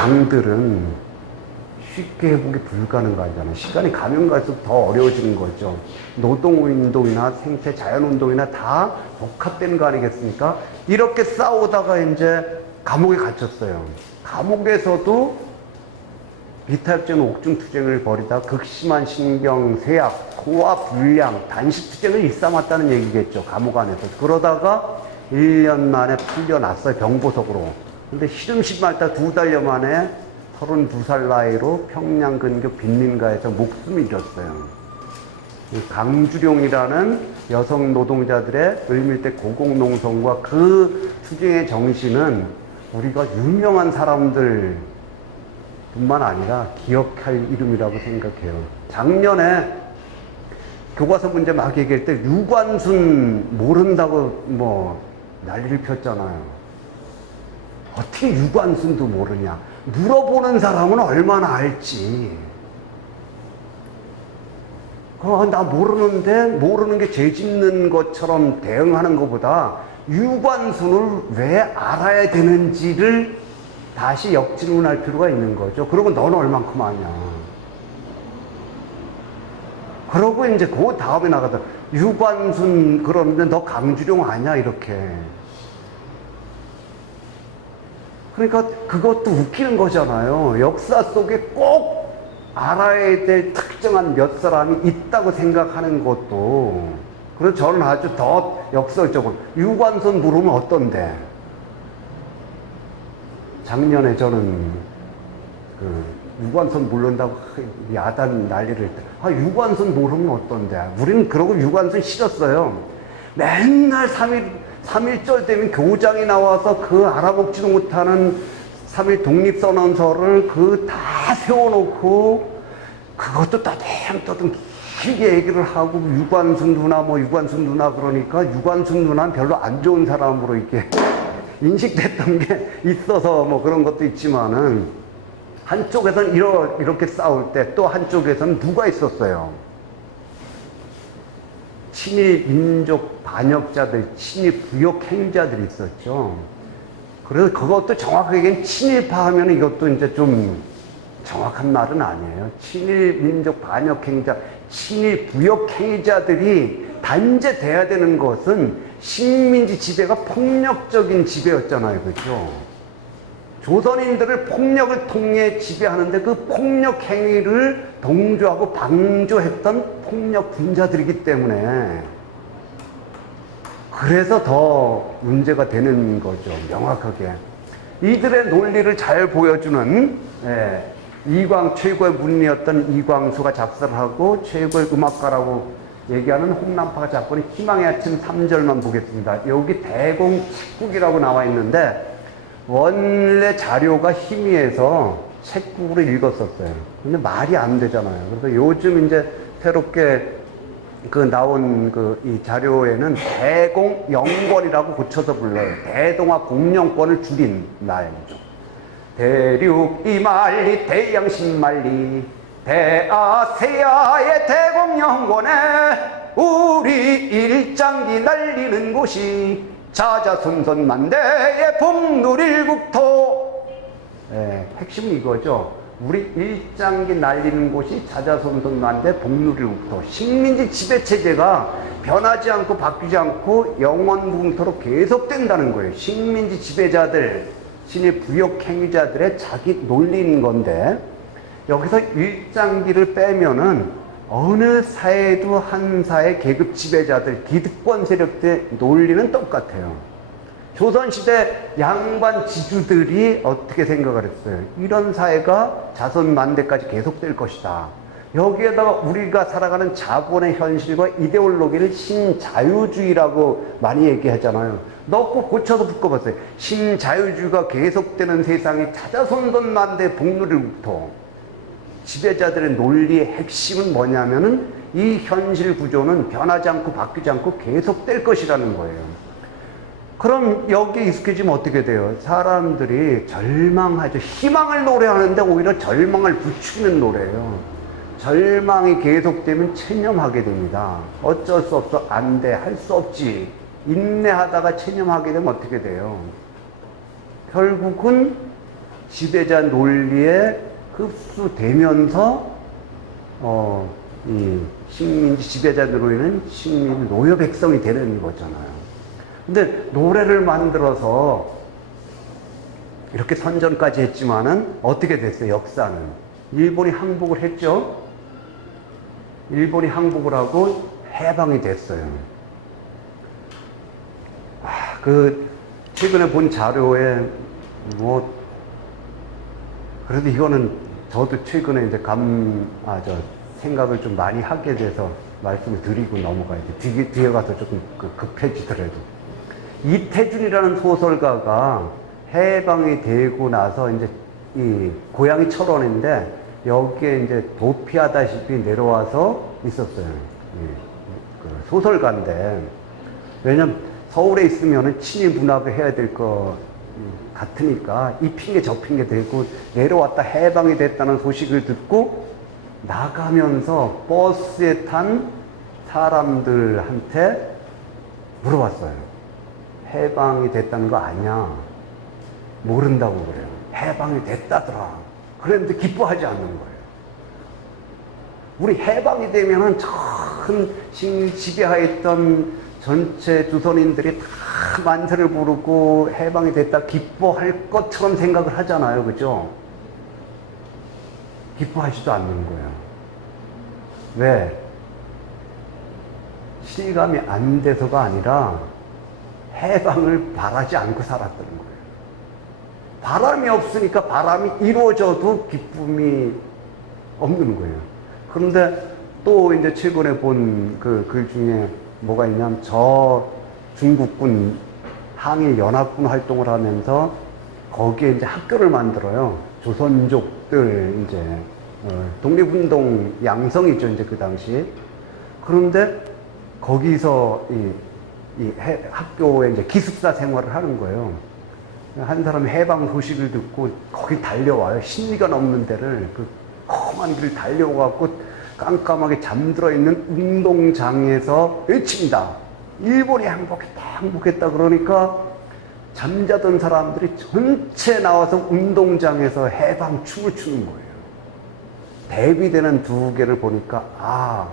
강들은 쉽게 회복이 불가능하잖아요. 시간이 가면 갈수록 더 어려워지는 거죠. 노동운동이나 생태 자연운동이나 다 복합되는 거 아니겠습니까? 이렇게 싸우다가 이제 감옥에 갇혔어요. 감옥에서도 비탈전 옥중투쟁을 벌이다 극심한 신경쇠약, 소화 불량, 단식투쟁을 일삼았다는 얘기겠죠. 감옥 안에서. 그러다가 1년 만에 풀려났어요. 병보석으로. 근데 시름시 말다 2달여 만에 32살 나이로 평양 근교 빈민가에서 목숨을 잃었어요. 강주룡이라는 여성 노동자들의 을밀대 고공농성과 그 투쟁의 정신은 우리가 유명한 사람들 뿐만 아니라 기억할 이름이라고 생각해요. 작년에 교과서 문제 막 얘기할 때 유관순 모른다고 뭐 난리를 폈잖아요. 어떻게 유관순도 모르냐. 물어보는 사람은 얼마나 알지. 나 모르는데 모르는 게 죄 짓는 것처럼 대응하는 것보다 유관순을 왜 알아야 되는지를 다시 역질문할 필요가 있는 거죠. 그리고 너는 얼만큼 아냐. 그러고 이제 그 다음에 나가다 유관순 그러는데 너 강주룡 아냐 이렇게. 그러니까 그것도 웃기는 거잖아요. 역사 속에 꼭 알아야 될 특정한 몇 사람이 있다고 생각하는 것도. 그래서 저는 아주 더 역설적으로 유관순 물으면 어떤데. 작년에 저는 유관순 모른다고 야단 난리를 때, 유관순 모르면 어떤데. 우리는 그러고 유관순 싫었어요. 맨날 3.1절 되면 교장이 나와서 그 알아먹지도 못하는 3.1 독립선언서를 다 세워놓고 그것도 떠듬떠듬 길게 얘기를 하고 유관순 누나 유관순 누나 그러니까 유관순 누나는 별로 안 좋은 사람으로 이렇게 인식됐던 게 있어서 뭐 그런 것도 있지만은 한쪽에서는 이렇게 싸울 때 또 한쪽에서는 누가 있었어요? 친일 민족 반역자들, 친일 부역행위자들이 있었죠. 그래서 그것도 정확하게 얘기하면 친일파 하면 이것도 이제 좀 정확한 말은 아니에요. 친일 민족 반역행위자, 친일 부역행위자들이 단죄돼야 되는 것은 식민지 지배가 폭력적인 지배였잖아요. 그렇죠? 조선인들을 폭력을 통해 지배하는데 그 폭력 행위를 동조하고 방조했던 폭력 분자들이기 때문에 그래서 더 문제가 되는 거죠. 명확하게. 이들의 논리를 잘 보여주는 이광 최고의 문리였던 이광수가 작사를 하고 최고의 음악가라고 얘기하는 홍남파가 작곡한 희망의 아침 3절만 보겠습니다. 여기 대공책국이라고 나와 있는데 원래 자료가 희미해서 책국으로 읽었었어요. 근데 말이 안 되잖아요. 그래서 요즘 이제 새롭게 나온 이 자료에는 대공영권이라고 고쳐서 불러요. 대동아 공영권을 줄인 말이죠. 대륙 이말리 대양신말리 대아세아의 대공영권에 우리 일장기 날리는 곳이 자자손손만대의 복누릴국토. 핵심은 이거죠. 우리 일장기 날리는 곳이 자자손손만대 복누릴국토. 식민지 지배체제가 변하지 않고 바뀌지 않고 영원무궁토록 계속된다는 거예요. 식민지 지배자들, 친일 부역행위자들의 자기 논리인 건데 여기서 일장기를 빼면은 어느 사회도 한 사회 계급 지배자들, 기득권 세력들의 논리는 똑같아요. 조선시대 양반 지주들이 어떻게 생각을 했어요? 이런 사회가 자손만대까지 계속될 것이다. 여기에다가 우리가 살아가는 자본의 현실과 이데올로기를 신자유주의라고 많이 얘기하잖아요. 넣고 고쳐서 묶어봤어요. 신자유주의가 계속되는 세상에 자자손손만대 복누릴국토. 지배자들의 논리의 핵심은 뭐냐면은 이 현실 구조는 변하지 않고 바뀌지 않고 계속될 것이라는 거예요. 그럼 여기에 익숙해지면 어떻게 돼요? 사람들이 절망하죠. 희망을 노래하는데 오히려 절망을 부추기는 노래예요. 절망이 계속되면 체념하게 됩니다. 어쩔 수 없어. 안 돼. 할 수 없지. 인내하다가 체념하게 되면 어떻게 돼요? 결국은 지배자 논리에 흡수되면서 이 식민지 지배자 논리는 식민 노예 백성이 되는 거잖아요. 근데 노래를 만들어서 이렇게 선전까지 했지만은 어떻게 됐어요? 역사는 일본이 항복을 했죠. 일본이 항복을 하고 해방이 됐어요. 그 최근에 본 자료에 뭐 그래도 이거는 저도 최근에 이제 생각을 좀 많이 하게 돼서 말씀을 드리고 넘어가야 돼. 뒤에 가서 조금 급해지더라도. 이태준이라는 소설가가 해방이 되고 나서 이제 이 고향이 철원인데 여기에 이제 도피하다시피 내려와서 있었어요. 그 소설가인데 왜냐면 서울에 있으면은 친일 문학을 해야 될 거 같으니까 이 핑계 저 핑계 대고 내려왔다 해방이 됐다는 소식을 듣고 나가면서 버스에 탄 사람들한테 물어봤어요. 해방이 됐다는 거 아냐? 모른다고 그래요. 해방이 됐다더라. 그랬는데 기뻐하지 않는 거예요. 우리 해방이 되면은 큰 지배하였던 전체 조선인들이 다 만세를 부르고 해방이 됐다 기뻐할 것처럼 생각을 하잖아요. 그죠? 기뻐하지도 않는 거예요. 왜? 실감이 안 돼서가 아니라 해방을 바라지 않고 살았다는 거예요. 바람이 없으니까 바람이 이루어져도 기쁨이 없는 거예요. 그런데 또 이제 최근에 본 그 글 중에 뭐가 있냐면 저 중국군 항일 연합군 활동을 하면서 거기에 이제 학교를 만들어요. 조선족들 이제 독립운동 양성이죠 이제 그 당시. 그런데 거기서 학교에 이제 기숙사 생활을 하는 거예요. 한 사람이 해방 소식을 듣고 거기 달려와요. 10리가 넘는 데를 그 험한 길을 달려와갖고 깜깜하게 잠들어 있는 운동장에서 외칩니다. 일본이 항복했다, 항복했다. 그러니까 잠자던 사람들이 전체 나와서 운동장에서 해방 춤을 추는 거예요. 대비되는 두 개를 보니까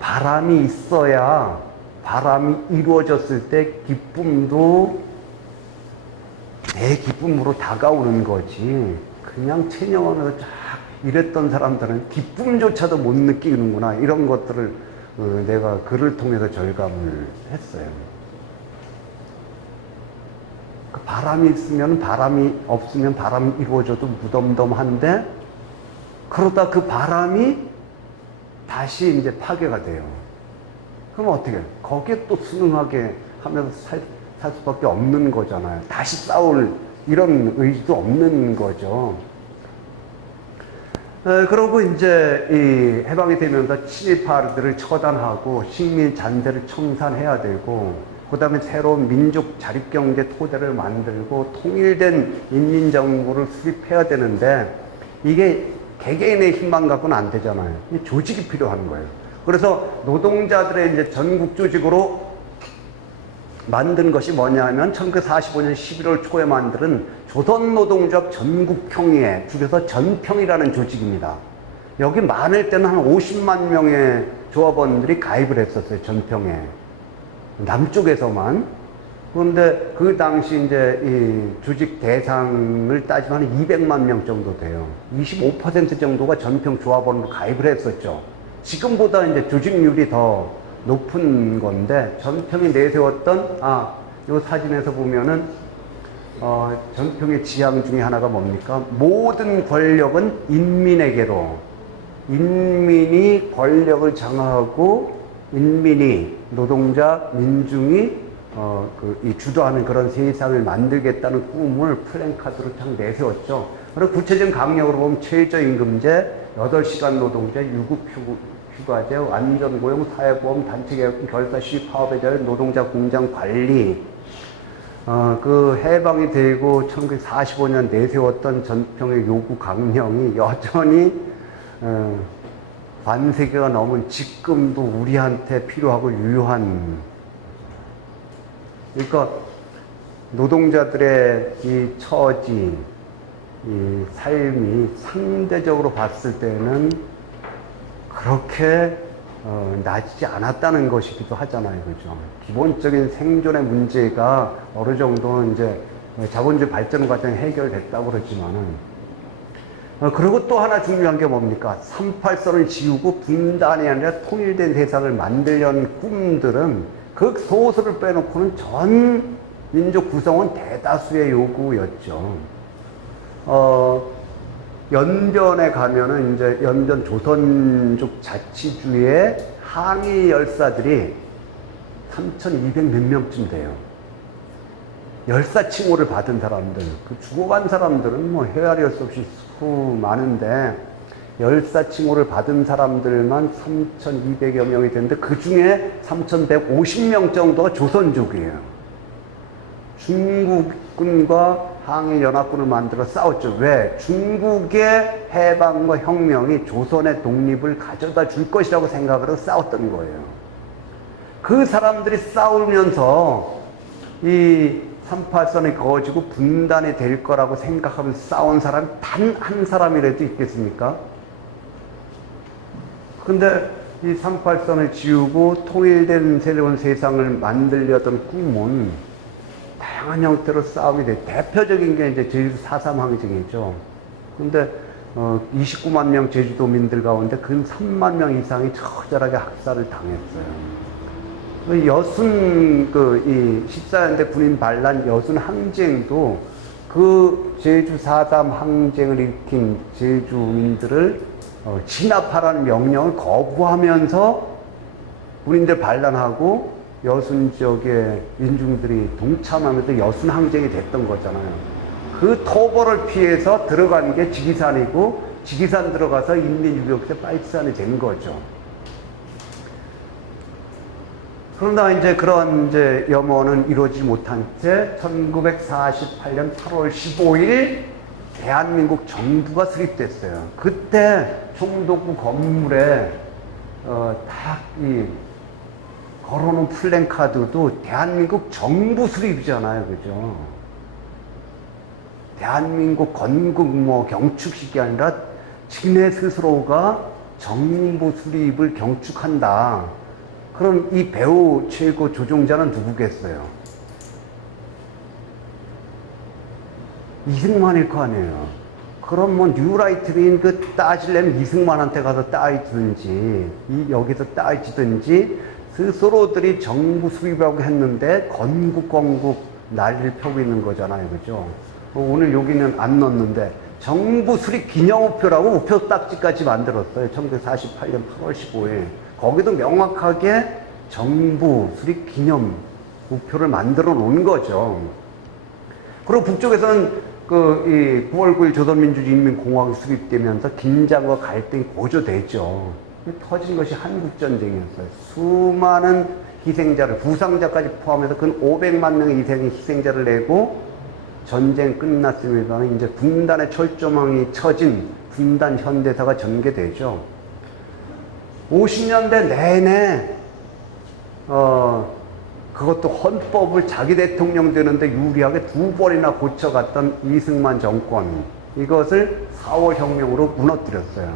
바람이 있어야 바람이 이루어졌을 때 기쁨도 내 기쁨으로 다가오는 거지. 그냥 체념하면서 쫙 이랬던 사람들은 기쁨조차도 못 느끼는구나. 이런 것들을 내가 글을 통해서 절감을 했어요. 바람이 있으면 바람이 없으면 바람이 이루어져도 무덤덤한데 그러다 그 바람이 다시 이제 파괴가 돼요. 그럼 어떻게? 거기에 또 순응하게 하면서 살 수밖에 없는 거잖아요. 다시 싸울 이런 의지도 없는 거죠. 그러고 이제 이 해방이 되면서 친일파들을 처단하고 식민 잔재를 청산해야 되고, 그 다음에 새로운 민족 자립경제 토대를 만들고 통일된 인민정부를 수립해야 되는데 이게 개개인의 힘만 갖고는 안 되잖아요. 조직이 필요한 거예요. 그래서 노동자들의 이제 전국 조직으로 만든 것이 뭐냐면 1945년 11월 초에 만든 조선노동조합 전국평의회, 줄여서 전평이라는 조직입니다. 여기 많을 때는 한 50만 명의 조합원들이 가입을 했었어요. 전평에. 남쪽에서만. 그런데 그 당시 이제 이 조직 대상을 따지면 200만 명 정도 돼요. 25% 정도가 전평 조합원으로 가입을 했었죠. 지금보다 이제 조직률이 더 높은 건데, 전평이 내세웠던, 이 사진에서 보면은, 전평의 지향 중에 하나가 뭡니까? 모든 권력은 인민에게로, 인민이 권력을 장악하고, 인민이, 노동자, 민중이, 이 주도하는 그런 세상을 만들겠다는 꿈을 플랜카드로 딱 내세웠죠. 그리고 구체적인 강령으로 보면 최저임금제, 8시간 노동제, 유급휴가제, 안전고용, 사회보험, 단체계약금, 결사시, 파업의 자유, 노동자 공장 관리. 그 해방이 되고 1945년 내세웠던 전평의 요구 강령이 여전히 반세기가 넘은 지금도 우리한테 필요하고 유효한. 그러니까 노동자들의 이 처지, 이 삶이 상대적으로 봤을 때는 그렇게 나아지지 않았다는 것이기도 하잖아요. 그죠? 기본적인 생존의 문제가 어느 정도는 이제 자본주의 발전 과정에 해결됐다고 그러지만은, 그리고 또 하나 중요한 게 뭡니까? 38선을 지우고 분단이 아니라 통일된 세상을 만들려는 꿈들은 그 소수를 빼놓고는 전 민족 구성원 대다수의 요구였죠. 연변에 가면은 이제 연변 조선족 자치주의 항의 열사들이 3,200 몇 명쯤 돼요. 열사 칭호를 받은 사람들, 그 죽어간 사람들은 뭐 헤아릴 수 없이 많은데, 열사 칭호를 받은 사람들만 3,200여 명이 되는데, 그 중에 3,150명 정도가 조선족이에요. 중국군과 항일연합군을 만들어 싸웠죠. 왜? 중국의 해방과 혁명이 조선의 독립을 가져다 줄 것이라고 생각을 하고 싸웠던 거예요. 그 사람들이 싸우면서 이 38선이 그어지고 분단이 될 거라고 생각하면서 싸운 사람이 단 한 사람이라도 있겠습니까? 근데 이 38선을 지우고 통일된 새로운 세상을 만들려던 꿈은 다양한 형태로 싸움이 돼. 대표적인 게 이제 제주도 4.3 항쟁이죠. 근데 29만 명 제주도민들 가운데 근 3만 명 이상이 처절하게 학살을 당했어요. 여순 이 14년대 군인 반란 여순 항쟁도 그 제주 4.3 항쟁을 일으킨 제주민들을 진압하라는 명령을 거부하면서 군인들 반란하고 여순 지역의 민중들이 동참하면서 여순 항쟁이 됐던 거잖아요. 그 토벌을 피해서 들어간 게 지기산이고, 지기산 들어가서 인민유격세 파이트산이 된 거죠. 그러나 이제 그런 이제 염원은 이루어지지 못한 채 1948년 8월 15일 대한민국 정부가 수립됐어요. 그때 총독부 건물에 딱 걸어놓은 플랜카드도 대한민국 정부 수립이잖아요. 그죠? 대한민국 건국 경축식이 아니라 지네 스스로가 정부 수립을 경축한다. 그럼 이 배후 최고 조종자는 누구겠어요? 이승만일 거 아니에요. 그럼 뭐 뉴라이트인 따지려면 이승만한테 가서 따지든지 여기서 따지든지 스스로들이 정부 수립이라고 했는데 건국 난리를 펴고 있는 거잖아요. 그죠? 오늘 여기는 안 넣었는데 정부 수립 기념우표라고 우표 딱지까지 만들었어요. 1948년 8월 15일. 거기도 명확하게 정부 수립 기념 우표를 만들어 놓은 거죠. 그리고 북쪽에서는 이 9월 9일 조선민주주의인민공화국이 수립되면서 긴장과 갈등이 고조되죠. 터진 것이 한국전쟁이었어요. 수많은 희생자를, 부상자까지 포함해서 근 500만 명의 희생자를 내고 전쟁 끝났습니다만 이제 분단의 철조망이 쳐진 분단 현대사가 전개되죠. 50년대 내내 그것도 헌법을 자기 대통령 되는데 유리하게 2번이나 고쳐갔던 이승만 정권, 이것을 4월 혁명으로 무너뜨렸어요.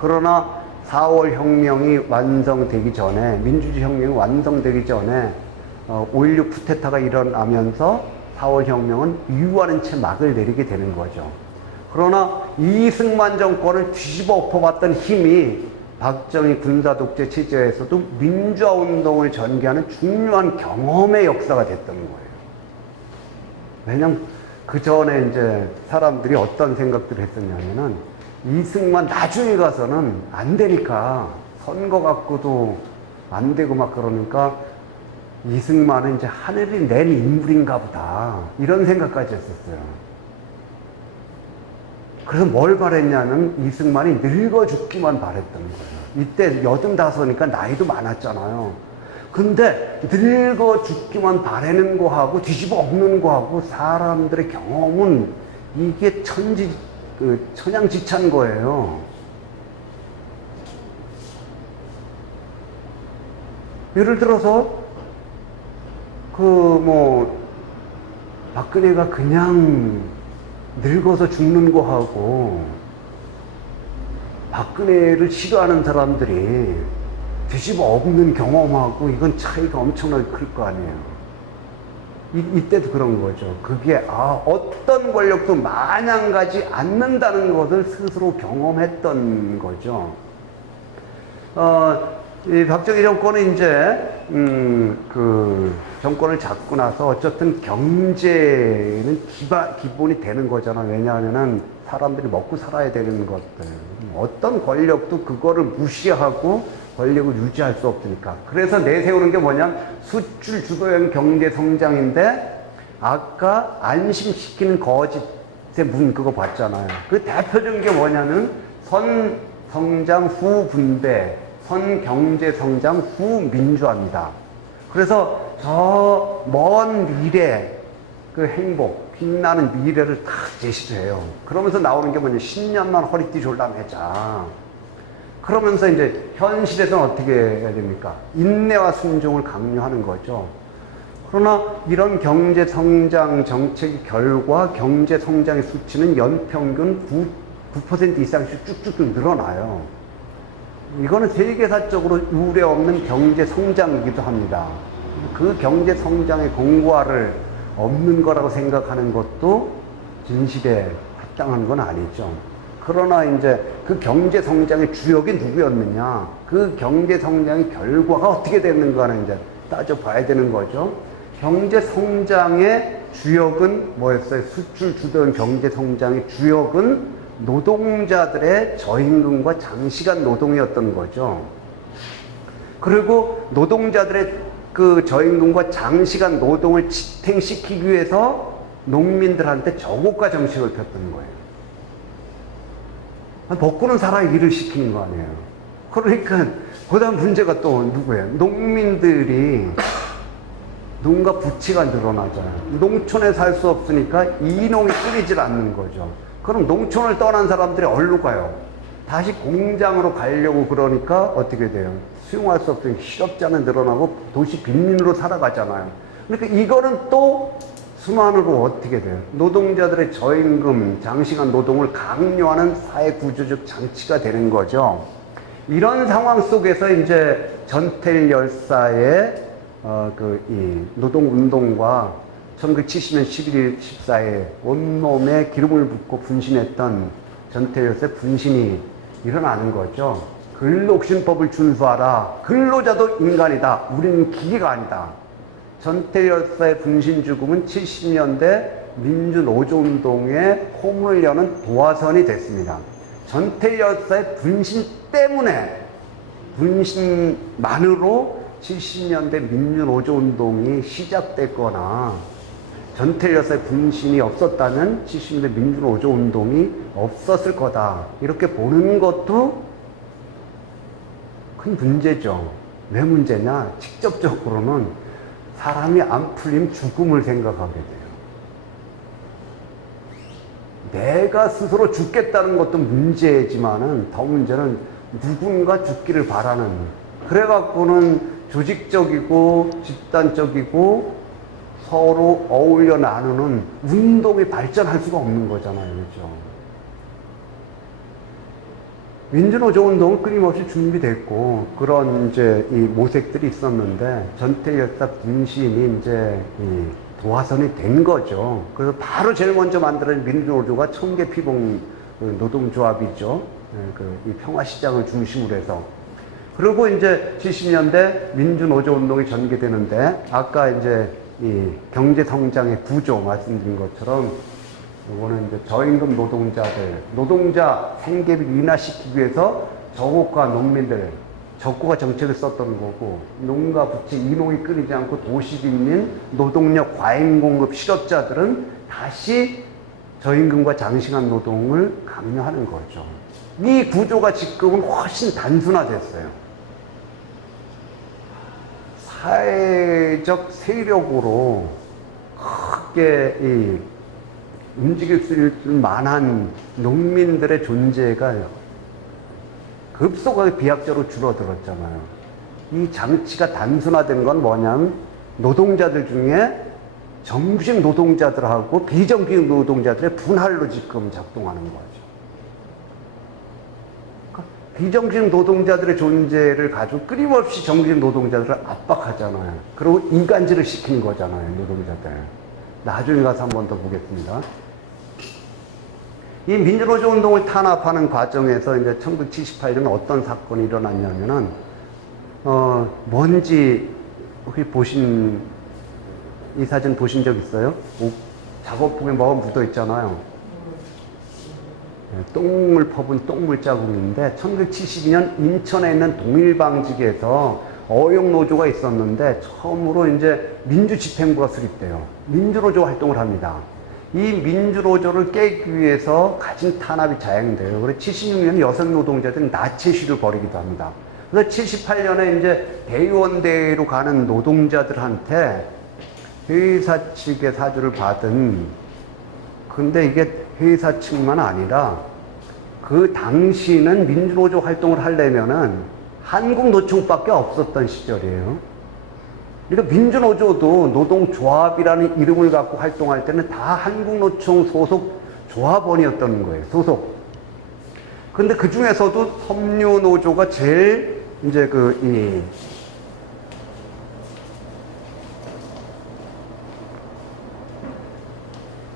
그러나 4월 혁명이 완성되기 전에, 민주주의 혁명이 완성되기 전에 5.16 쿠데타가 일어나면서 4월 혁명은 유효하는 채 막을 내리게 되는 거죠. 그러나 이승만 정권을 뒤집어 엎어봤던 힘이 박정희 군사독재 체제에서도 민주화 운동을 전개하는 중요한 경험의 역사가 됐던 거예요. 왜냐면 그 전에 이제 사람들이 어떤 생각들을 했었냐면은 이승만 나중에 가서는 안 되니까, 선거 갖고도 안 되고 막 그러니까 이승만은 이제 하늘이 낸 인물인가 보다, 이런 생각까지 했었어요. 그래서 뭘 바랬냐면 이승만이 늙어 죽기만 바랬던 거예요. 이때 85이니까 나이도 많았잖아요. 근데 늙어 죽기만 바라는 거하고 뒤집어 엎는 거하고 사람들의 경험은 이게 천양지차인 거예요. 예를 들어서 박근혜가 그냥 늙어서 죽는 거하고 박근혜를 싫어하는 사람들이 뒤집어 엎는 경험하고 이건 차이가 엄청나게 클 거 아니에요. 이때도 그런 거죠. 그게 어떤 권력도 마냥 가지 않는다는 것을 스스로 경험했던 거죠. 이 박정희 정권은 이제 그 정권을 잡고 나서 어쨌든 경제는 기본이 되는 거잖아. 왜냐하면은 사람들이 먹고 살아야 되는 것들. 어떤 권력도 그거를 무시하고 권력을 유지할 수 없으니까. 그래서 내세우는 게 뭐냐? 수출 주도형 경제 성장인데 아까 안심시키는 거짓의 문 그거 봤잖아요. 그 대표적인 게 뭐냐면 선 성장 후 분배, 선 경제 성장 후 민주화입니다. 그래서 저 먼 미래 그 행복, 빛나는 미래를 다 제시를 해요. 그러면서 나오는 게 뭐냐? 10년만 허리띠 졸라매자. 그러면서 이제 현실에서는 어떻게 해야 됩니까? 인내와 순종을 강요하는 거죠. 그러나 이런 경제 성장 정책의 결과 경제 성장의 수치는 연평균 9% 이상씩 쭉쭉 늘어나요. 이거는 세계사적으로 유례 없는 경제 성장이기도 합니다. 그 경제 성장의 공과를 없는 거라고 생각하는 것도 진실에 합당한 건 아니죠. 그러나 이제 그 경제 성장의 주역이 누구였느냐, 그 경제 성장의 결과가 어떻게 됐는가는 이제 따져봐야 되는 거죠. 경제 성장의 주역은 뭐였어요? 수출 주도형 경제 성장의 주역은 노동자들의 저임금과 장시간 노동이었던 거죠. 그리고 노동자들의 그 저임금과 장시간 노동을 지탱시키기 위해서 농민들한테 저고가 정책을 폈던 거예요. 먹고는 살아야 일을 시키는 거 아니에요. 그러니까 그 다음 문제가 또 누구예요? 농민들이 농가 부치가 늘어나잖아요. 농촌에 살 수 없으니까 이농이 끊이질 않는 거죠. 그럼 농촌을 떠난 사람들이 어디로 가요? 다시 공장으로 가려고 그러니까 어떻게 돼요? 수용할 수 없으니 실업자는 늘어나고 도시 빈민으로 살아가잖아요. 그러니까 이거는 또 순환으로 어떻게 돼요? 노동자들의 저임금, 장시간 노동을 강요하는 사회 구조적 장치가 되는 거죠. 이런 상황 속에서 이제 전태일 열사의 이 노동운동과 1970년 11일 14일 온몸에 기름을 붓고 분신했던 전태일 열사의 분신이 일어나는 거죠. 근로기준법을 준수하라. 근로자도 인간이다. 우리는 기계가 아니다. 전태일 열사의 분신 죽음은 70년대 민주노조운동의 포문을 여는 도화선이 됐습니다. 전태일 열사의 분신 때문에, 분신만으로 70년대 민주노조운동이 시작됐거나 전태일 열사의 분신이 없었다면 70년대 민주노조운동이 없었을 거다. 이렇게 보는 것도 큰 문제죠. 왜 문제냐? 직접적으로는 사람이 안 풀리면 죽음을 생각하게 돼요. 내가 스스로 죽겠다는 것도 문제지만은 더 문제는 누군가 죽기를 바라는, 그래갖고는 조직적이고 집단적이고 서로 어울려 나누는 운동이 발전할 수가 없는 거잖아요. 그렇죠? 민주노조 운동은 끊임없이 준비됐고 그런 이제 이 모색들이 있었는데 전태일 열사 분신이 이제 이 도화선이 된 거죠. 그래서 바로 제일 먼저 만들어진 민주노조가 청계피봉 노동조합이죠. 이 평화시장을 중심으로 해서. 그리고 이제 70년대 민주노조 운동이 전개되는데 아까 이제 이 경제성장의 구조 말씀드린 것처럼 이거는 이제 저임금 노동자들, 노동자 생계비를 인하시키기 위해서 저고가 농민들, 저고가 정책을 썼던 거고, 농가 부치 이농이 끊이지 않고 도시 빈민, 노동력 과잉 공급 실업자들은 다시 저임금과 장시간 노동을 강요하는 거죠. 이 구조가 지금은 훨씬 단순화됐어요. 사회적 세력으로 크게 움직일 수 있을 만한 농민들의 존재가 급속하게 비약적으로 줄어들었잖아요. 이 장치가 단순화된 건 뭐냐면 노동자들 중에 정규직 노동자들하고 비정규직 노동자들의 분할로 지금 작동하는 거죠. 그러니까 비정규직 노동자들의 존재를 가지고 끊임없이 정규직 노동자들을 압박하잖아요. 그리고 이간질을 시키는 거잖아요, 노동자들. 나중에 가서 한 번 더 보겠습니다. 이 민주노조 운동을 탄압하는 과정에서 이제 1978년에 어떤 사건이 일어났냐면은, 뭔지 혹시 이 사진 보신 적 있어요? 작업복에 뭐가 묻어 있잖아요. 똥물 퍼본 똥물 자국인데 1972년 인천에 있는 동일방직에서 어용노조가 있었는데 처음으로 이제 민주집행부가 수립돼요. 민주노조 활동을 합니다. 이 민주노조를 깨기 위해서 가진 탄압이 자행돼요. 그래서 76년 여성 노동자들은 나체 시위를 벌이기도 합니다. 그래서 78년에 이제 대의원대로 가는 노동자들한테 회사 측의 사주를 받은, 근데 이게 회사 측만 아니라 그 당시는 민주노조 활동을 하려면은 한국노총밖에 없었던 시절이에요. 그러니까 민주노조도 노동조합이라는 이름을 갖고 활동할 때는 다 한국노총 소속 조합원이었던 거예요. 소속. 근데 그 중에서도 섬유노조가 제일 이제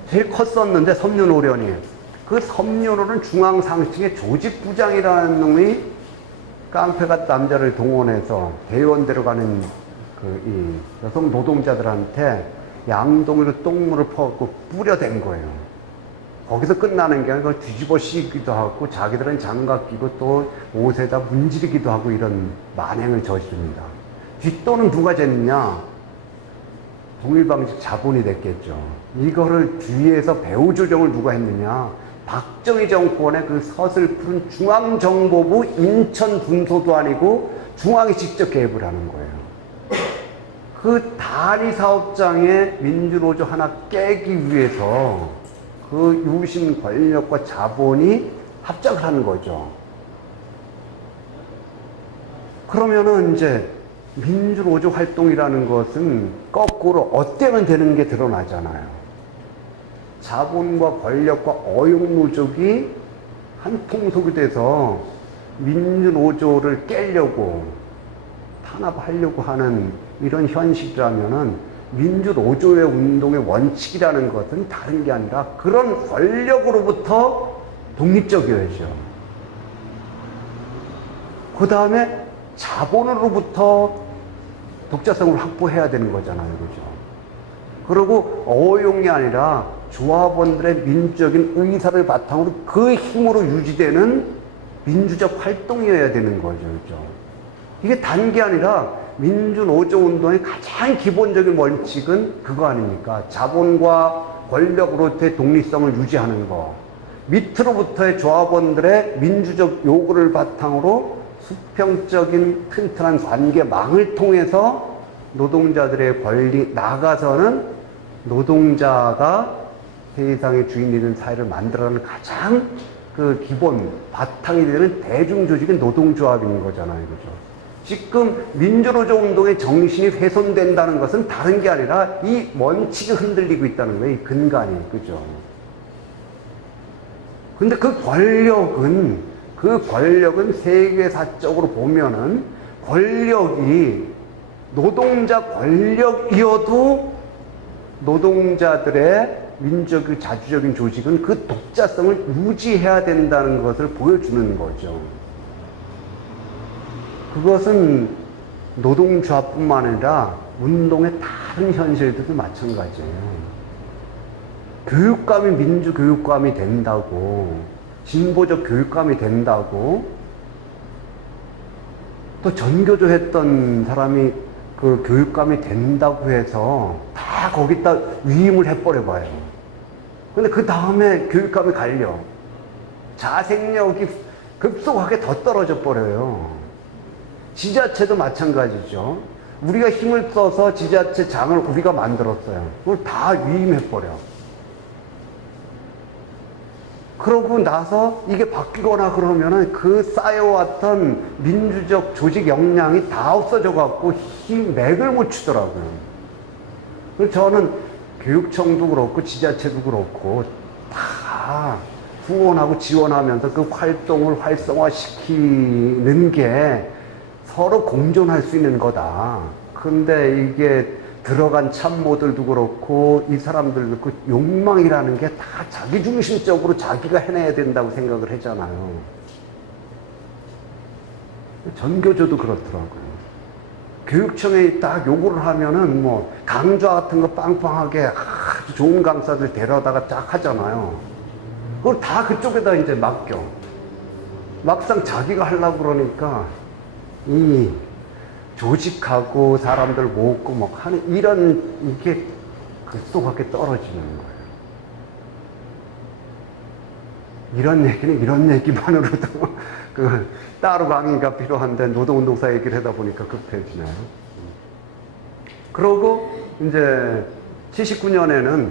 제일 컸었는데, 섬유노련이. 그 섬유노는 중앙상층의 조직부장이라는 놈이 깡패같은 남자를 동원해서 대의원대로 가는 이 여성 노동자들한테 양동이로 똥물을 퍼갖고 뿌려댄 거예요. 거기서 끝나는 게 아니라 뒤집어 씌기도 하고 자기들은 장갑 끼고 또 옷에다 문지르기도 하고 이런 만행을 저지릅니다. 뒷돈은 누가 쟀느냐? 동일방직 자본이 됐겠죠. 이거를 뒤에서 배후 조정을 누가 했느냐? 박정희 정권의 그 서슬픈 중앙정보부 인천 분소도 아니고 중앙이 직접 개입을 하는 거예요. 그 단위 사업장의 민주노조 하나 깨기 위해서 그 유신 권력과 자본이 합작을 하는 거죠. 그러면은 이제 민주노조 활동이라는 것은 거꾸로 어때면 되는 게 드러나잖아요. 자본과 권력과 어용노족이 한 통속이 돼서 민주노조를 깨려고 탄압하려고 하는 이런 현실이라면은 민주노조의 운동의 원칙이라는 것은 다른 게 아니라 그런 권력으로부터 독립적이어야죠. 그 다음에 자본으로부터 독자성을 확보해야 되는 거잖아요. 그죠? 그리고 어용이 아니라 조합원들의 민주적인 의사를 바탕으로 그 힘으로 유지되는 민주적 활동이어야 되는 거죠. 그죠? 이게 단 게 아니라 민주노조 운동의 가장 기본적인 원칙은 그거 아닙니까? 자본과 권력으로부터의 독립성을 유지하는 거. 밑으로부터의 조합원들의 민주적 요구를 바탕으로 수평적인 튼튼한 관계망을 통해서 노동자들의 권리, 나가서는 노동자가 세상의 주인이 되는 사회를 만들어가는 가장 그 기본, 바탕이 되는 대중조직인 노동조합인 거잖아요. 그죠? 지금 민주노조 운동의 정신이 훼손된다는 것은 다른 게 아니라 이 원칙이 흔들리고 있다는 거예요. 이 근간이. 그죠? 근데 그 권력은 세계사적으로 보면은 권력이 노동자 권력이어도 노동자들의 민주적 자주적인 조직은 그 독자성을 유지해야 된다는 것을 보여주는 거죠. 그것은 노동조합뿐만 아니라 운동의 다른 현실들도 마찬가지예요. 교육감이 민주교육감이 된다고, 진보적 교육감이 된다고, 또 전교조 했던 사람이 그 교육감이 된다고 해서 다 거기다 위임을 해버려봐요. 근데 그 다음에 교육감이 갈려. 자생력이 급속하게 더 떨어져 버려요. 지자체도 마찬가지죠. 우리가 힘을 써서 지자체 장을 우리가 만들었어요. 그걸 다 위임해버려. 그러고 나서 이게 바뀌거나 그러면은 그 쌓여왔던 민주적 조직 역량이 다 없어져 갖고 맥을 못 추더라고요. 그래서 저는 교육청도 그렇고 지자체도 그렇고 다 후원하고 지원하면서 그 활동을 활성화시키는 게 서로 공존할 수 있는 거다. 근데 이게 들어간 참모들도 그렇고 이 사람들도 그 욕망이라는 게 다 자기중심적으로 자기가 해내야 된다고 생각을 하잖아요. 전교조도 그렇더라고요. 교육청에 딱 요구를 하면은 뭐 강좌 같은 거 빵빵하게 아주 좋은 강사들 데려다가 쫙 하잖아요. 그걸 다 그쪽에다 이제 맡겨. 막상 자기가 하려고 그러니까 이 조직하고 사람들 모으고 뭐 하는 이런 이게 급속하게 떨어지는 거예요. 이런 얘기는 이런 얘기만으로도 그 따로 강의가 필요한데 노동운동사 얘기를 하다 보니까 급해지나요? 그러고 이제 79년에는